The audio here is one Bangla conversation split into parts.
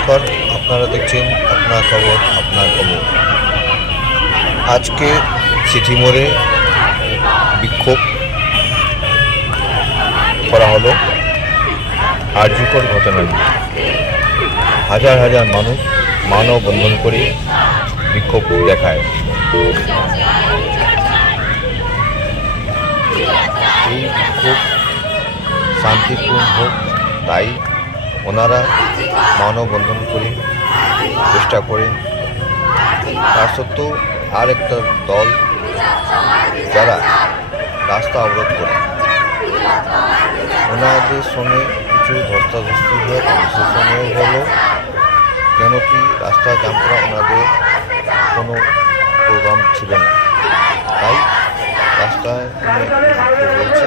নমস্কার, আপনারা দেখছেন আপনার খবর আপনার খবর। আজকে সিটি মোড়ে বিক্ষোভ করা হলো আরজিকর ঘটনা নিয়ে। হাজার হাজার মানুষ মানববন্ধন করে বিক্ষোভ দেখায়। এই বিক্ষোভ শান্তিপূর্ণ হোক, তাই ওনারা মানববন্ধন করে চেষ্টা করেন। তা সত্ত্বেও আর একটা দল যারা রাস্তা অবরোধ করে, ওনাদের সঙ্গে কিছু ধস্তাধস্তি হয়, পুলিশের সঙ্গেও হলো। কেন কি রাস্তা জাম করা ওনাদের কোনো প্রোগ্রাম ছিল না, তাই রাস্তায় রয়েছে।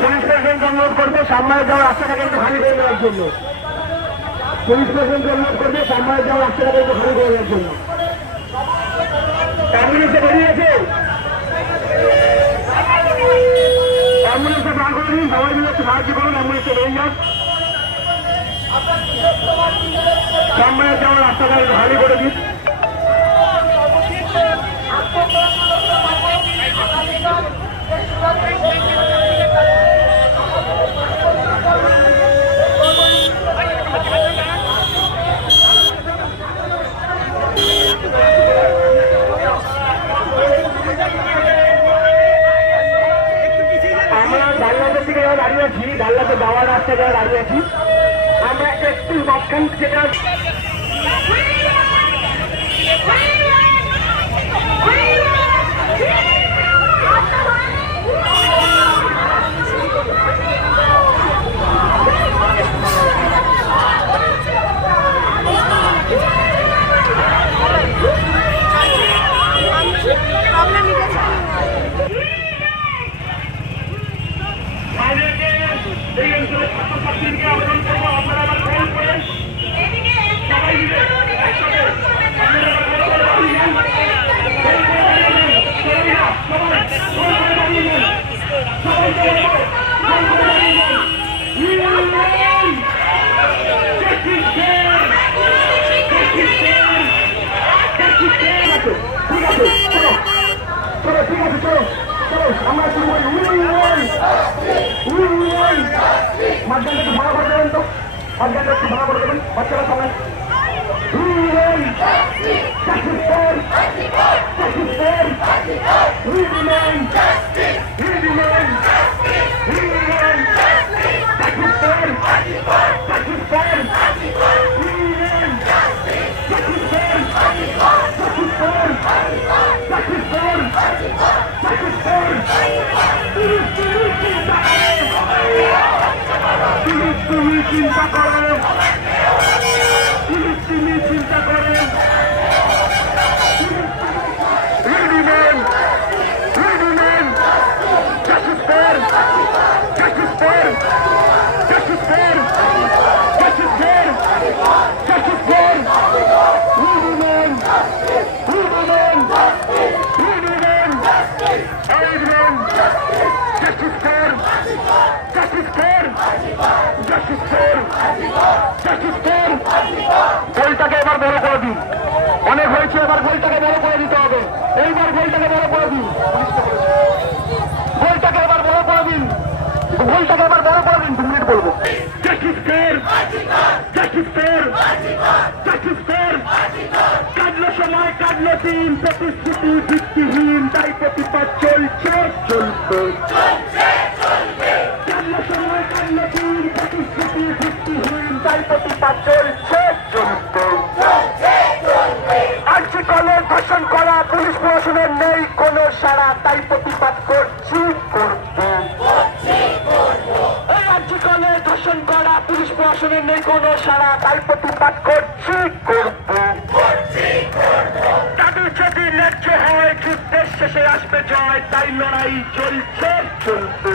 পুলিশ প্রশাসনকে অনুরোধ করবে সামনে যাওয়ার রাস্তাটাকে একটু খালি করে দেওয়ার জন্য। পুলিশ প্রশাসনকে অনুরোধ করবে সামনে যাওয়ার রাস্তাটাকে একটু খালি করে দেওয়ার জন্য। অ্যাম্বুলেন্সে বেরিয়েছে, অ্যাম্বুলেন্সে বার করে দিন, সবাই মিলে একটু সাহায্য করুন, অ্যাম্বুলেন্সে বেরিয়ে যান। সামনে যাওয়ার রাস্তাটা একটু খালি করে দিন। আমরা ডাল্লাতের দিকে দাঁড়িয়ে আছি, ডাল্লাতে যাওয়ার রাস্তা দাঁড়িয়ে আছি। আমরা একটু মাঝখান যেটা আমরা শুরু করি। মাঝখানটা একটু ভাড়া করে দেবেন, তো মাঝখানটা একটু ভাড়া করে দেবেন বাচ্চারা সবাই। চিন্তা করে, তুমি চিন্তা করে, গোলটাকে এবার বড় করে দিন। অনেক হয়েছে, এবার গোলটাকে বড় করে দিতে হবে। এইবার গোলটাকে বড় করে দিন, গোলটাকে এবার বড় করে দিন, গোলটাকে এবার বড় করে দিন। 2 মিনিট বলবো। কাটলো সময়, কাটলো দিন, প্রতিশ্রুতি ভিত্তিহীন, তাই প্রতিবাদ চলছে চলবে। কাটলো সময়, কাটলো দিন, প্রতিশ্রুতি ভিত্তিহীন, তাই প্রতিবাদ চলছে চলবে। আর্জিকলে ধর্ষণ করা পুলিশ প্রশাসনের নেই কোনো সাড়া, তাই প্রতিবাদ করছি করবো। আর্জিকলে ধর্ষণ করা পুলিশ প্রশাসনের নেই কোনো সাড়া, তাই প্রতিবাদ করছি করবো। তাদের যদি ন্যায্য হয়, যুদ্ধের শেষে আসবে জয়, তাই লড়াই চলছে চলবে।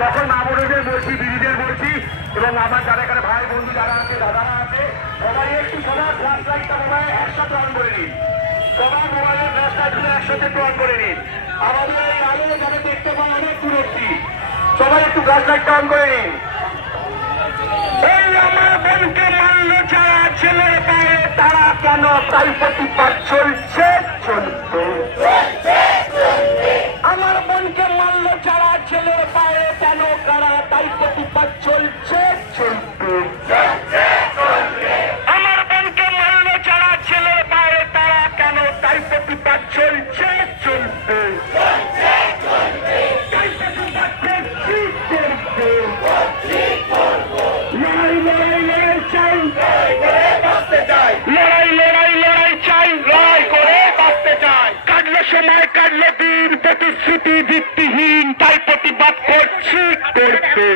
তখন মামুরদের বলছি, দিদিদের বলছি, এবং আমার যারা এখানে ভাই বন্ধু যারা আছে, দাদারা আছে, সবাই একটু সবার ফ্ল্যাশ লাইটটা মোবাইল একসাথে অন করে নিন। সবার মোবাইলের ফ্ল্যাশ লাইটগুলো একসাথে অন করে নিন। আমাদের এই আলো যারা দেখতে পান অনেক দূরত্বী, সবাই একটু গাছ লাইট অন করে নিন। এই আমার বোনকে মারল যারা ছেলের পায়ে, তারা কেন তাই প্রতিবাদ চলছে চলবে। আমার বোনকে মারল যারা ছেলের পায়ে, কেন কারা তাই প্রতিবাদ চলছে চলবে। আমার বোনকে মারল যারা ছেলের পায়ে, তারা কেন তাই প্রতিবাদ চলছে চলবে। তাই প্রতিবাদ করছি করবে। লড়াই লড়াই লড়াই চাই, লড়াই লড়াই লড়াই চাই, লড়াই করে বাঁচতে চাই। কাটলো সময় কাটলো দিন, প্রতিশ্রুতি ভিত্তিহীন, তাই প্রতিবাদ করছি করবে।